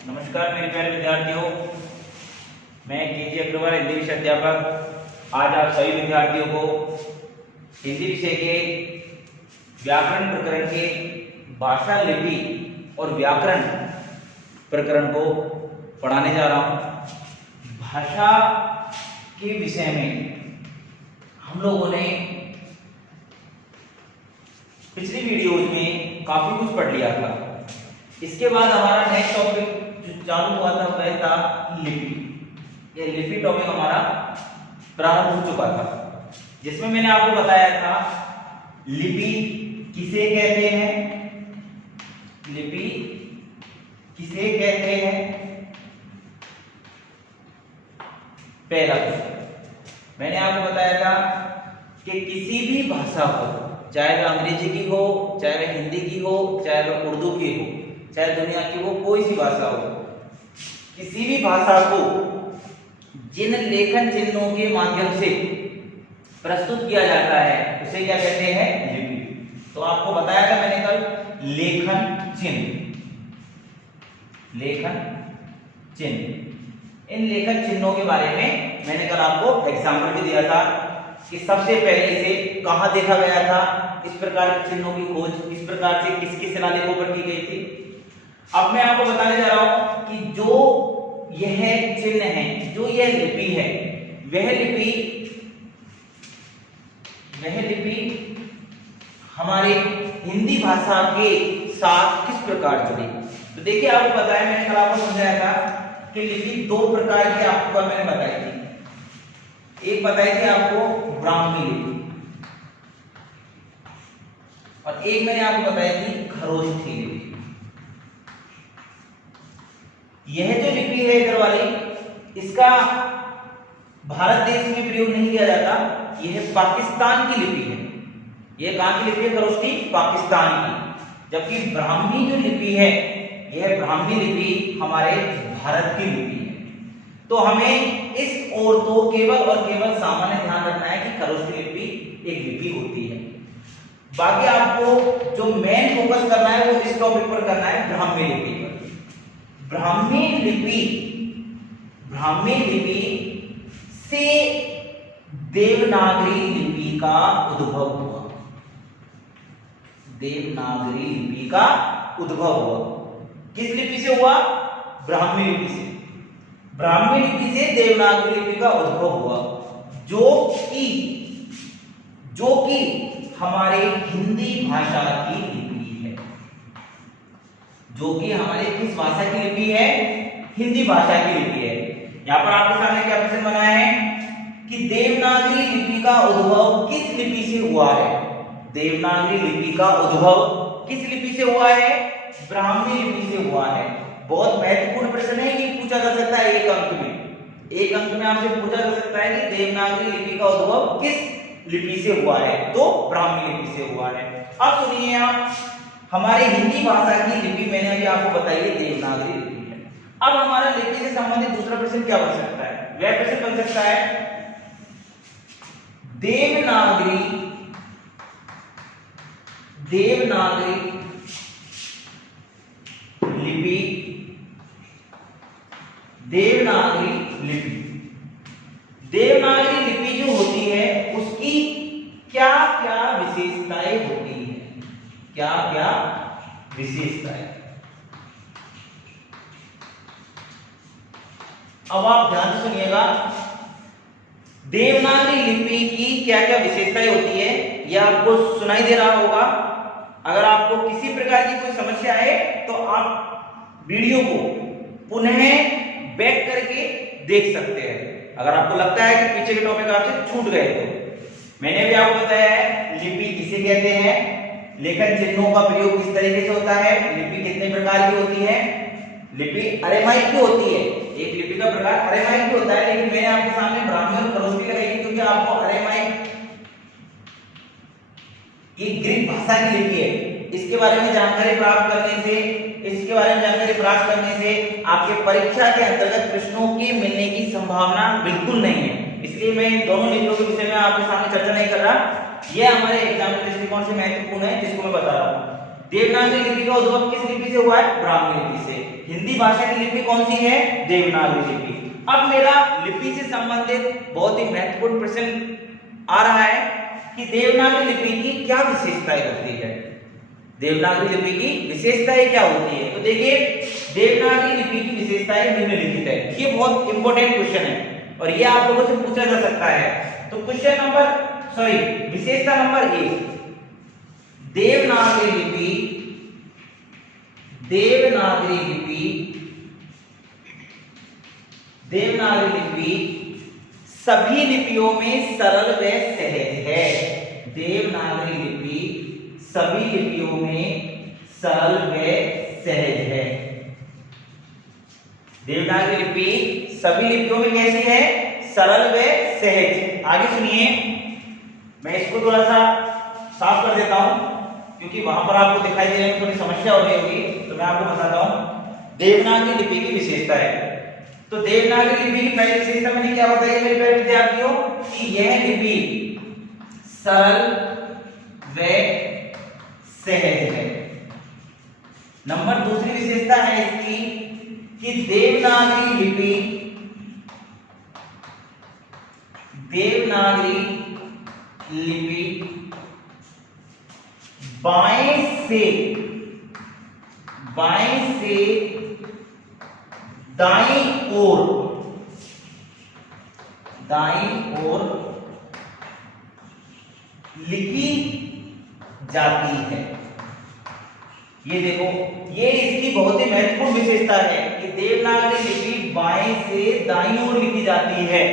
नमस्कार मेरे प्यारे विद्यार्थियों, मैं केजी अग्रवाल हिंदी विषय अध्यापक आज आप सभी विद्यार्थियों को हिंदी विषय के व्याकरण प्रकरण के भाषा, लिपि और व्याकरण प्रकरण को पढ़ाने जा रहा हूं। भाषा के विषय में हम लोगों ने पिछली वीडियोज में काफी कुछ पढ़ लिया था। इसके बाद हमारा नेक्स्ट टॉपिक जो चालू हुआ था वह था लिपि। ये लिपि टॉपिक हमारा प्रारंभ हो चुका था, जिसमें मैंने आपको बताया था लिपि किसे कहते हैं, लिपि किसे कहते हैं। पहला क्वेश्चन मैंने आपको बताया था कि किसी भी भाषा को, चाहे वह अंग्रेजी की हो, चाहे वह हिंदी की हो, चाहे वह उर्दू की हो, चाहे दुनिया की वो कोई सी भाषा हो, किसी भी भाषा को जिन लेखन चिन्हों के माध्यम से प्रस्तुत किया जाता है उसे क्या कहते हैं, लिपि। तो आपको बताया था मैंने कल लेखन चिन्ह, लेखन चिन्ह। इन लेखन चिन्हों के बारे में मैंने कल आपको एग्जाम्पल भी दिया था कि सबसे पहले से कहां देखा गया था, इस प्रकार के चिन्हों की खोज इस प्रकार से किसकी शिलालेखों पर की गई थी। अब मैं आपको बताने जा रहा हूं कि जो यह चिन्ह है, जो यह लिपि है, वह लिपि हमारे हिंदी भाषा के साथ किस प्रकार जुड़ी। तो देखिए, आपको बताया, मैंने कल आपको समझाया था कि लिपि दो प्रकार की आपको मैंने बताई थी। एक बताई थी आपको ब्राह्मी लिपि और एक मैंने आपको बताई थी खरोष्ठी लिपि। यह जो लिपि है इधर वाली, इसका भारत देश में प्रयोग नहीं किया जाता, यह पाकिस्तान की लिपि है। यह कहां की लिपि है, खरोष्ठी, पाकिस्तान की। जबकि ब्राह्मी जो लिपि है, यह ब्राह्मी लिपि हमारे भारत की लिपि है। तो हमें इस ओर तो केवल और केवल सामान्य ध्यान रखना है कि खरोष्ठी लिपि एक लिपि होती है। बाकी आपको जो मेन फोकस करना है वो इस टॉपिक पर करना है, ब्राह्मी लिपि पर। ब्राह्मी लिपि से देवनागरी लिपि का उद्भव हुआ। देवनागरी लिपि का उद्भव हुआ किस लिपि से हुआ, ब्राह्मी लिपि से। ब्राह्मी लिपि से देवनागरी लिपि का उद्भव हुआ, जो कि हमारे हिंदी भाषा की लिपि है। जो कि हमारे किस भाषा की लिपि है, हिंदी भाषा की लिपि है। यहां पर आपके सामने क्या प्रश्न बना है कि देवनागरी लिपि का उद्भव किस लिपि से हुआ है। देवनागरी लिपि का उद्भव किस लिपि से हुआ है, ब्राह्मी लिपि से हुआ है। बहुत महत्वपूर्ण प्रश्न है, ये पूछा जा सकता है एक अंक में। एक अंक में आपसे पूछा जा सकता है कि देवनागरी लिपि का उद्भव किस लिपि से हुआ है, तो ब्राह्मी लिपि से हुआ है। अब सुनिए आप, हमारे हिंदी भाषा की लिपि मैंने अभी आपको बताई है देवनागरी लिपि है। अब हमारा लिपि से संबंधित दूसरा प्रश्न क्या बन सकता है, वह प्रश्न बन सकता है देवनागरी लिपि, देवनागरी लिपि जो होती है उसकी क्या क्या विशेषताएं होती हैं, क्या क्या विशेषताएं। अब आप ध्यान से सुनिएगा, देवनागरी लिपि की क्या क्या विशेषताएं होती है यह आपको सुनाई दे रहा होगा। अगर आपको किसी प्रकार की कोई समस्या है तो आप वीडियो को पुनः बैक करके देख सकते हैं। अगर आपको लगता है कि पीछे के टॉपिक आपसे छूट गए तो मैंने भी आपको बताया है लिपि किसे कहते हैं, लेखन चिन्हों का प्रयोग किस तरीके से होता है, लिपि कितने प्रकार की होती है। लिपि अरेमाइक की होती है, एक लिपि का प्रकार अरेमाइक भी होता है, लेकिन मैंने आपके सामने ब्राह्मी और खरोष्ठी लगाई क्योंकि आपको अरेमाइक ये ग्रीक भाषा की लिपि है, इसके बारे में जानकारी प्राप्त करने से आपके परीक्षा के अंतर्गत प्रश्नों के मिलने की संभावना बिल्कुल नहीं है। इसलिए मैं इन दोनों लिपियों के विषय में आपके सामने चर्चा नहीं कर रहा। यह हमारे एग्जाम के दृष्टिकोण से महत्वपूर्ण है, जिसको मैं बता रहा हूं। देवनागरी लिपि का उद्भव किस लिपि से हुआ है, ब्राह्मी लिपि से। हिंदी भाषा की लिपि कौन सी है? देवनागरी लिपि। अब मेरा लिपि से संबंधित बहुत ही महत्वपूर्ण प्रश्न आ रहा है कि देवनागरी लिपि की क्या विशेषताएं होती है। देवनागरी लिपि की विशेषताएं क्या होती है? तो देखिए, देवनागरी लिपि की विशेषताएं निम्नलिखित है। ये बहुत इंपॉर्टेंट क्वेश्चन है और ये आप लोगों से पूछा जा सकता है। तो विशेषता नंबर 1, देवनागरी लिपि सभी लिपियों में सरल व सहज है। देवनागरी लिपि सभी लिपियों में सरल व सहज है। देवनागरी लिपि सभी लिपियों में कैसी है? सरल व सहज। आगे सुनिए, मैं इसको थोड़ा सा साफ कर देता हूं क्योंकि वहां पर आपको दिखाई देने में थोड़ी समस्या हो रही होगी, तो मैं आपको बताता हूं देवनागरी लिपि की विशेषता है। तो देवनागरी लिपि की पहली विशेषता मैंने क्या बताई है मेरे प्यारे विद्यार्थियों? कि यह लिपि सरल व सहज है। नंबर दूसरी विशेषता है इसकी कि देवनागरी लिपि बाएं से दाईं ओर लिखी जाती है। ये देखो, ये इसकी बहुत ही महत्वपूर्ण विशेषता है कि देवनागरी लिपि बाएं से दाईं ओर लिखी जाती है।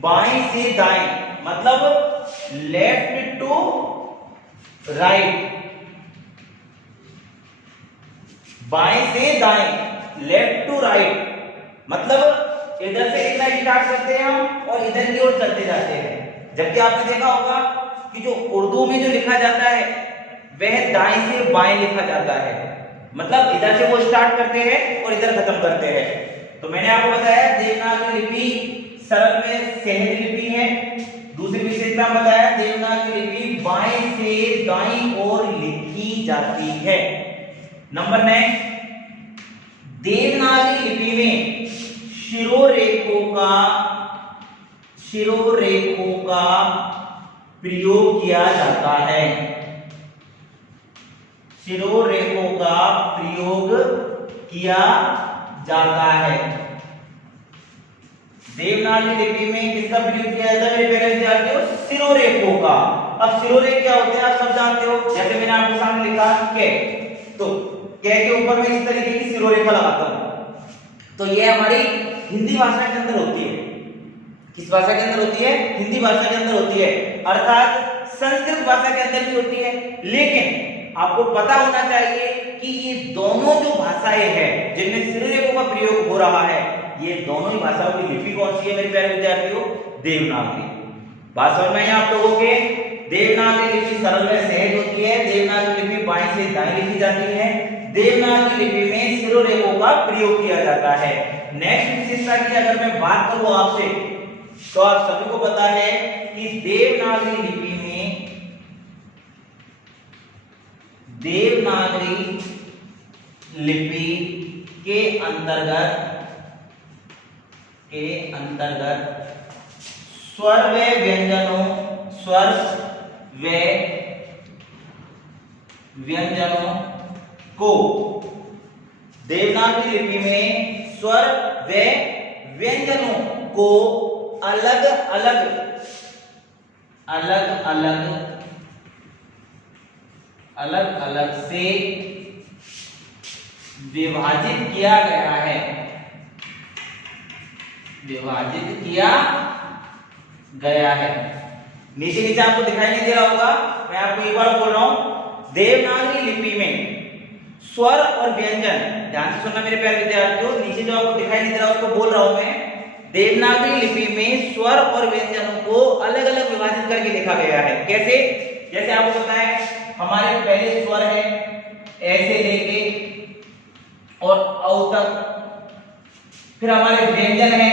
बाएं से दाएं मतलब लेफ्ट टू राइट। बाएं से दाएं, लेफ्ट टू राइट मतलब इधर से लिखना स्टार्ट करते हैं हम और इधर की ओर चलते जाते हैं। जबकि आपने देखा होगा कि जो उर्दू में जो लिखा जाता है वह दाएं से बाएं लिखा जाता है, मतलब इधर से वो स्टार्ट करते हैं और इधर खत्म करते हैं। तो मैंने आपको बताया देवनागरी लिपि सरल में सहज लिपि है। दूसरी विशेषता बताया देवनागरी लिपि बाएं से दाईं ओर लिखी जाती है। नंबर 9, देवनागरी लिपि में शिरोरेखों का प्रयोग किया जाता है। शिरोरेखों का प्रयोग किया जाता है। देवनागरी लिपि में किसका प्रयोग किया जाता है मेरे प्यारे विद्यार्थियों? शिरोरेखों का। अब शिरोरेख क्या होते हैं आप सब जानते हो। जैसे मैंने आपके सामने लिखा के, तो के ऊपर मैं इस तरीके की शिरोरेखा लगाता हूं। तो ये हमारी हिंदी भाषा के अंदर होती है। किस भाषा के अंदर होती है? हिंदी भाषा के अंदर होती है, अर्थात संस्कृत भाषा के अंदर भी होती है। लेकिन आपको पता होना चाहिए कि ये दोनों जो भाषाएं हैं जिनमें शिरोरेखों का प्रयोग हो रहा है, ये दोनों ही भाषाओं की लिपि कौन सी है मेरे प्यारे विद्यार्थियों? देवनागरी। बात समझ में आई आप लोगों के? देवनागरी लिपि सरल व सहज होती है। देवनागरी लिपि बाएं से दाएं लिखी जाती है। देवनागरी लिपि में शिरोरेखों का प्रयोग किया जाता है। नेक्स्ट विशेषता की अगर मैं बात करूं आपसे, तो आप सभी को पता है कि देवनागरी लिपि के अंतर्गत स्वर व व्यंजनों को देवनागरी लिपि में स्वर व व्यंजनों को अलग अलग से विभाजित किया गया है। नीचे आपको दिखाई नहीं दे रहा होगा, मैं आपको एक बार बोल रहा हूं। देवनागरी लिपि में स्वर और व्यंजन, ध्यान से सुनना मेरे प्यारे विद्यार्थियों, नीचे जो आपको दिखाई नहीं दे रहा उसको बोल रहा हूं मैं। देवनागरी लिपि में स्वर और व्यंजनों को अलग अलग विभाजित करके लिखा गया है। कैसे? जैसे आपको पता है हमारे पहले स्वर है ऐसे लेके और औ तक, फिर हमारे व्यंजन है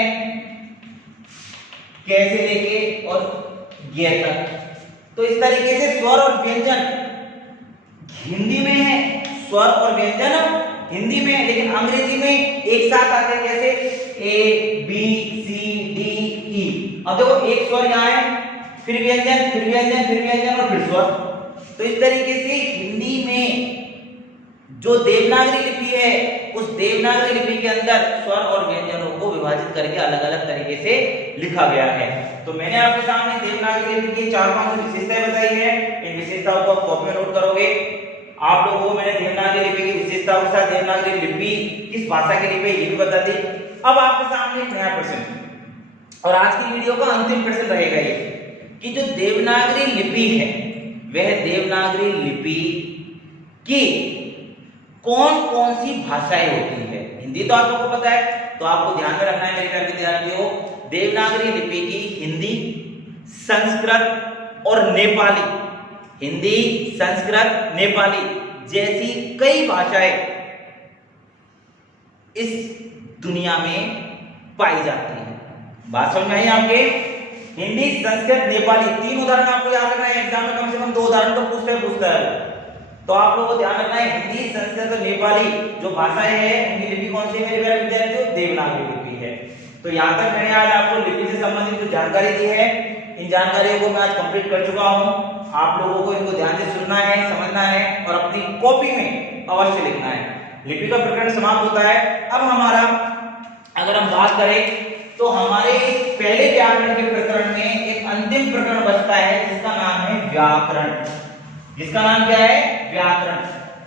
कैसे लेके और गे तक। तो इस तरीके से स्वर और व्यंजन हिंदी में है, स्वर और व्यंजन हिंदी में, लेकिन अंग्रेजी में एक साथ आते हैं, जैसे A B C D E. अब देखो एक स्वर यहाँ है, फिर व्यंजन, फिर व्यंजन, फिर व्यंजन और फिर स्वर। तो इस तरीके से हिंदी में जो देवनागरी लिपि है, उस देवनागरी लिपि के अंदर स्वर और व्यंजनों को विभाजित करके अलग अलग तरीके से लिखा गया है। तो मैंने आपके सामने देवनागरी लिपि की 4-5 विशेषताएं बताई है। इन विशेषताओं को आप कॉपी में नोट करोगे। आप लोगों को मैंने देवनागरी लिपि की विशेषताओं के साथ देवनागरी लिपि किस भाषा की लिपि है ये भी बता दी। अब आपके सामने एक नया प्रश्न, और आज की वीडियो का अंतिम प्रश्न रहेगा ये कि जो देवनागरी लिपि है वह देवनागरी लिपि की कौन कौन सी भाषाएं होती है। हिंदी तो आप लोगों को पता है, तो आपको ध्यान में रखना है मेरे प्यारे विद्यार्थियों, देवनागरी लिपि की हिंदी, संस्कृत और नेपाली, हिंदी, संस्कृत, नेपाली जैसी कई भाषाएं इस दुनिया में पाई जाती है। बात समझ में आई आपके? हिंदी, संस्कृत, नेपाली, 3 उदाहरण आपको याद रखना है। एग्जाम में कम से कम 2 उदाहरण तो पूछता है। तो आप लोगों को ध्यान रखना है हिंदी, संस्कृत और नेपाली जो भाषाएं हैं उनकी लिपि कौन सी है मेरे प्यारे विद्यार्थियों? देवनागरी लिपि है। तो यहाँ तक मैंने आज आपको लिपि से संबंधित जो जानकारी दी है, इन जानकारियों को मैं आज कंप्लीट कर चुका हूँ। आप लोगों को इनको ध्यान से सुनना है, समझना है और अपनी कॉपी में अवश्य लिखना है। लिपि का प्रकरण समाप्त होता है। अब हमारा अगर हम बात करें तो हमारे पहले व्याकरण के प्रकरण में एक अंतिम प्रकरण बचता है जिसका नाम है व्याकरण। जिसका नाम क्या है? व्याकरण।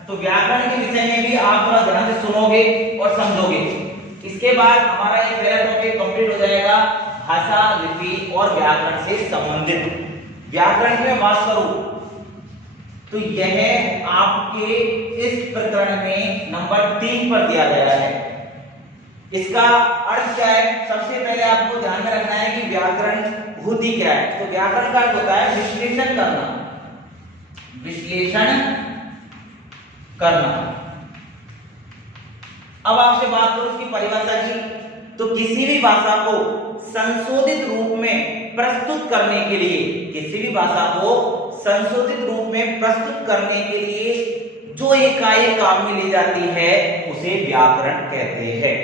तो व्याकरण के विषय में भी आप थोड़ा ध्यान से सुनोगे और समझोगे। इसके बाद हमारा ये पहला टॉपिक कंप्लीट हो जाएगा, भाषा, लिपि और व्याकरण से संबंधित। व्याकरण की मैं बात करूं तो यह आपके इस प्रकरण में नंबर 3 पर दिया गया है। इसका अर्थ क्या है? सबसे पहले आपको ध्यान में रखना है कि व्याकरण होती क्या है। तो व्याकरण का अर्थ होता है विश्लेषण करना, विश्लेषण करना। अब आपसे बात करूं इसकी परिभाषा की, तो किसी भी भाषा को संशोधित रूप में प्रस्तुत करने के लिए, किसी भी भाषा को संशोधित रूप में प्रस्तुत करने के लिए जो इकाई काम में ली जाती है उसे व्याकरण कहते हैं।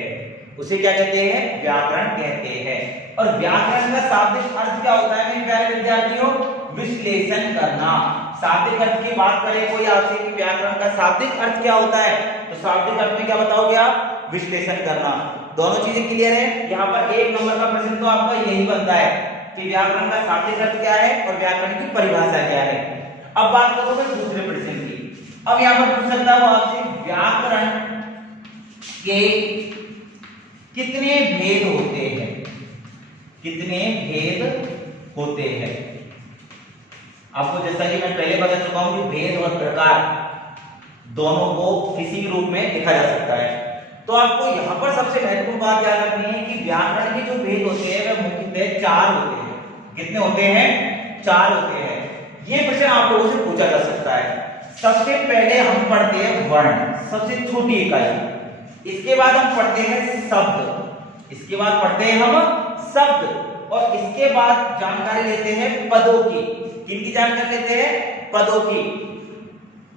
उसे क्या कहते हैं? व्याकरण कहते हैं। और व्याकरण का शाब्दिक अर्थ क्या होता है मेरे प्यारे विद्यार्थियों? विश्लेषण करना। शाब्दिक अर्थ की बात करें कोई आपसे कि व्याकरण का शाब्दिक अर्थ क्या होता है, तो शाब्दिक अर्थ में क्या बताओगे आप? विश्लेषण करना। दोनों चीजें क्लियर है? यहाँ पर 1 नंबर का प्रश्न तो आपका यही बनता है कि व्याकरण का शाब्दिक अर्थ क्या है और व्याकरण की परिभाषा क्या है। अब बात करो मैं दूसरे प्रश्न की। अब यहाँ पर पूछ सकता हूं आपसे व्याकरण के कितने भेद होते हैं? कितने भेद होते हैं? आपको जैसा कि मैं पहले बता चुका हूं कि भेद और प्रकार दोनों को किसी रूप में लिखा जा सकता है। तो आपको यहां पर सबसे महत्वपूर्ण बात याद रखनी है कि व्याकरण के जो भेद होते हैं वे मुख्यतः 4 होते हैं। कितने होते हैं? 4 होते हैं। ये प्रश्न आप लोगों से पूछा जा सकता है। सबसे पहले हम पढ़ते हैं वर्ण, सबसे छोटी इकाई। इसके बाद हम पढ़ते हैं शब्द, इसके बाद पढ़ते हैं हम शब्द, और इसके बाद जानकारी लेते हैं पदों की। किनकी जानकारी लेते हैं? पदों की।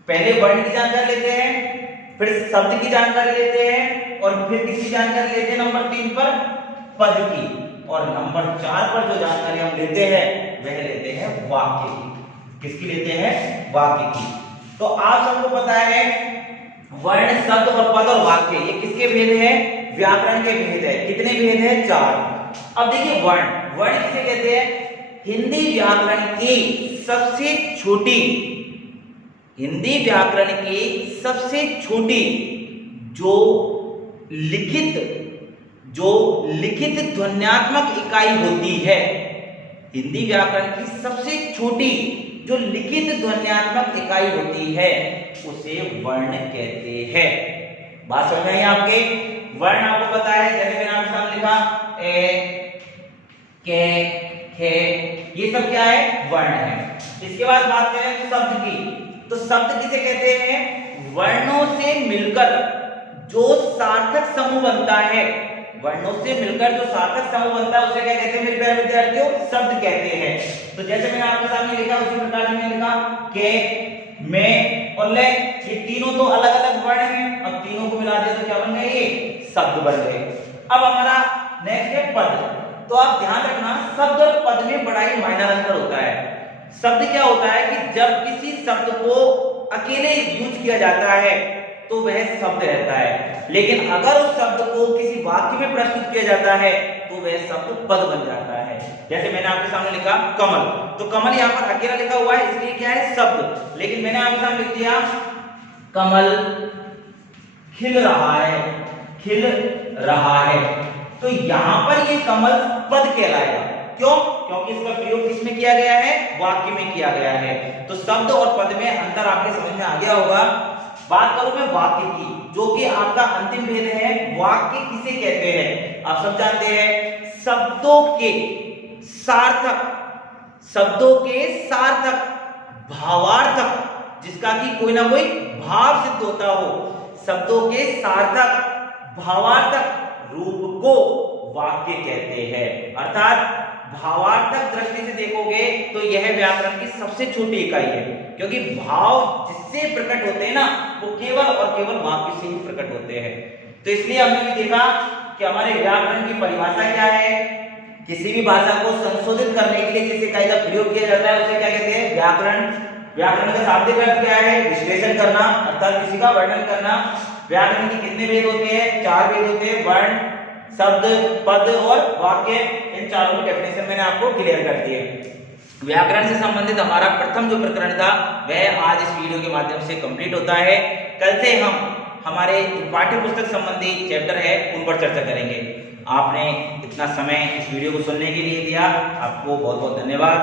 पहले वर्ण की जानकारी लेते हैं, फिर शब्द की जानकारी लेते हैं, और फिर किसकी जानकारी लेते हैं? नंबर 3 पर पद की। और नंबर 4 पर जो जानकारी हम लेते हैं वह लेते हैं वाक्य की। किसकी लेते हैं? वाक्य की। तो आप सबको पता है वर्ण, शब्द और पद और वाक्य ये किसके भेद हैं? व्याकरण के भेद है। कितने भेद हैं? 4। अब देखिए वर्ण, वर्ण किसे कहते हैं? हिंदी व्याकरण की सबसे छोटी, हिंदी व्याकरण की सबसे छोटी जो लिखित ध्वन्यात्मक इकाई होती है, हिंदी व्याकरण की सबसे छोटी जो लिखित ध्वन्यात्मक इकाई होती है उसे वर्ण कहते हैं। बात समझ में आई आपके? वर्ण आपको पता है, जैसे मैंने आपके सामने लिखा ए, के, खे, ये सब क्या है? वर्ण है। इसके बाद बात करें शब्द की, तो शब्द किसे कहते हैं? वर्णों से मिलकर जो सार्थक समूह बनता है, वर्णों से मिलकर जो सार्थक समूह बनता है उसे क्या कहते हैं मेरे प्यारे विद्यार्थियों? शब्द कहते हैं। तो जैसे मैंने आपके सामने लिखा उसी प्रकार से मैंने लिखा के, में और ले, ये तीनों तो अलग अलग वर्ण हैं, अब तीनों को मिला दिया तो क्या बन गए, ये शब्द बन गए। अब हमारा नेक्स्ट है पद। तो आप ध्यान रखना, शब्द और पद में बड़ा ही माइनर अंतर होता है। शब्द क्या होता है कि जब किसी शब्द को अकेले यूज किया जाता है तो वह शब्द रहता है, लेकिन अगर उस शब्द को किसी वाक्य में प्रस्तुत किया जाता है तो वह शब्द पद बन जाता है। जैसे मैंने आपके सामने लिखा कमल, तो कमल यहाँ पर अकेला लिखा हुआ है इसलिए क्या है, शब्द, लेकिन मैंने आपके सामने लिख दिया कमल खिल रहा है, खिल रहा है, तो यहां पर ये कमल पद कहलाएगा। क्यों? क्योंकि इसका प्रयोग किसमें किया गया है, वाक्य में किया गया है। तो शब्द और पद में अंतर आपके समझ में आ गया होगा। बात करूं मैं वाक्य की, जो कि आपका अंतिम भेद है। वाक्य किसे कहते हैं आप सब जानते हैं, शब्दों के सार्थक, शब्दों के सार्थक, भावार्थक, जिसका कि कोई ना कोई भाव सिद्ध होता हो, शब्दों के सार्थक भावार्थक रूप को वाक्य कहते हैं। अर्थात भावार्थक दृष्टि से देखोगे तो यह व्याकरण की सबसे छोटी इकाई है, क्योंकि भाव जिससे प्रकट होते हैं ना वो केवल और केवल वाक्य से ही प्रकट होते हैं। तो इसलिए हमने भी देखा कि हमारे व्याकरण की परिभाषा क्या है। किसी भी भाषा को संशोधित करने के लिए जिस इकाई का प्रयोग किया जाता है उसे क्या कहते हैं, व्याकरण। व्याकरण का शाब्दिक अर्थ क्या है, विश्लेषण करना, अर्थात किसी का वर्णन करना। व्याकरण के कितने भेद होते हैं, 4 भेद होते हैं, वर्ण, शब्द, पद और वाक्य। इन चारों की डेफिनेशन मैंने आपको क्लियर कर दी है। व्याकरण से संबंधित हमारा प्रथम जो प्रकरण था वह आज इस वीडियो के माध्यम से कंप्लीट होता है। कल से हम हमारे पाठ्य पुस्तक संबंधी चैप्टर है उन पर चर्चा करेंगे। आपने इतना समय इस वीडियो को सुनने के लिए दिया, आपको बहुत बहुत धन्यवाद।